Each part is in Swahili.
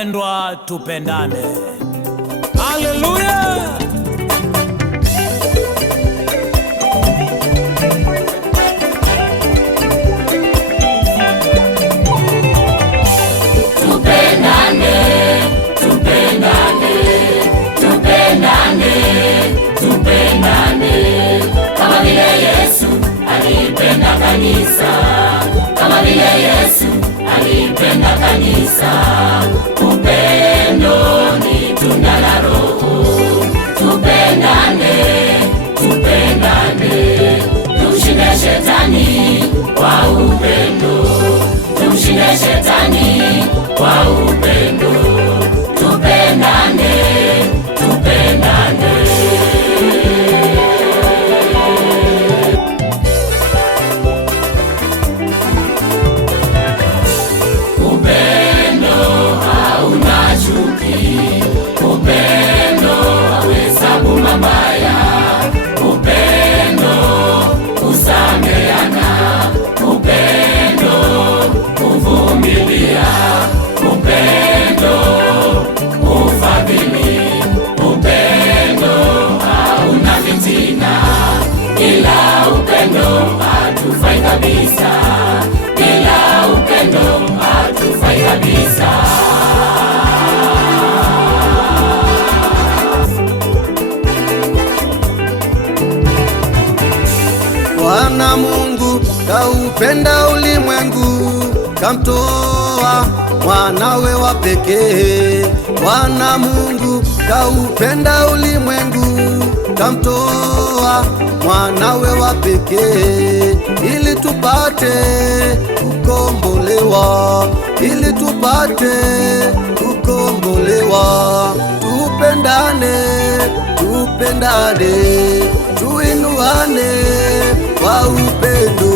Wapendwa, tupendane. Haleluya! Tupendane, tupendane, tupendane, tupendane, kama vile Yesu alipenda kanisa, kama vile Yesu alipenda kanisa. Upendo ni tunda la Roho. Tupendane, tupendane, tumshinde shetani kwa upendo, tumshinde shetani kwa upendo. Tupendane, tupendane. Upendo hauna chuki, upendo hauhesabu mabaya, upendo husameheana, upendo huvumilia, upendo hufadhili, upendo hauna fitina, ila upendo hatufai kabisa, ila upendo hatufai kabisa. Bwana Mungu kaupenda ulimwengu, kamtoa mwanawe wa pekee. Bwana Mungu kaupenda ulimwengu, kamtoa mwanawe wa pekee, ili tupate kukombolewa, ili tupate kukombolewa. Tupendane, tupendane, tuinuane kwa upendo.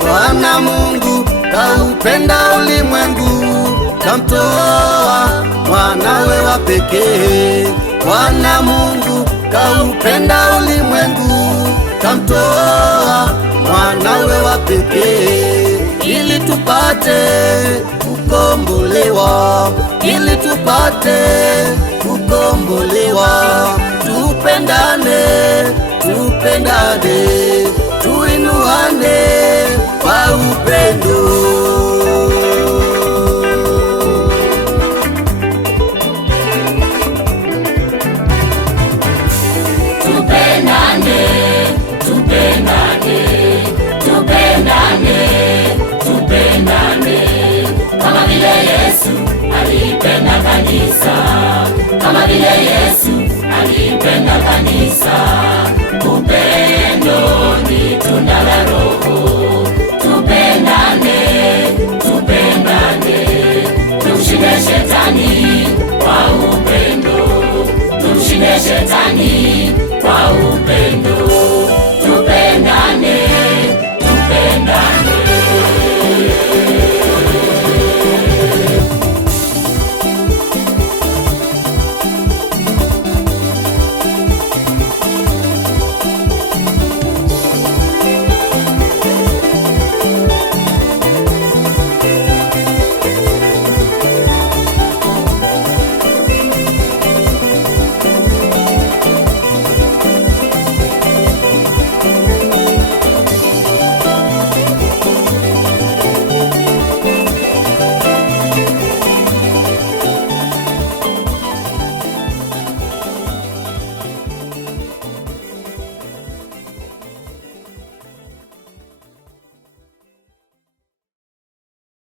Bwana Mungu kaupenda ulimwengu, kamtoa mwanawe wa pekee. Bwana Mungu kaupenda ulimwengu, kamtoa mwanawe wa pekee, ili tupate kukombolewa, ili tupate kukombolewa. Tupendane, tupendane, tuinuane kwa upendo. Tupendane, tupendane, tupendane, tupendane, kama vile Yesu alipenda kanisa, kama vile Yesu alipenda kanisa. Upendo ni tunda la Roho. Tupendane, tupendane, tumshinde shetani kwa upendo, tumshinde shetani kwa upendo.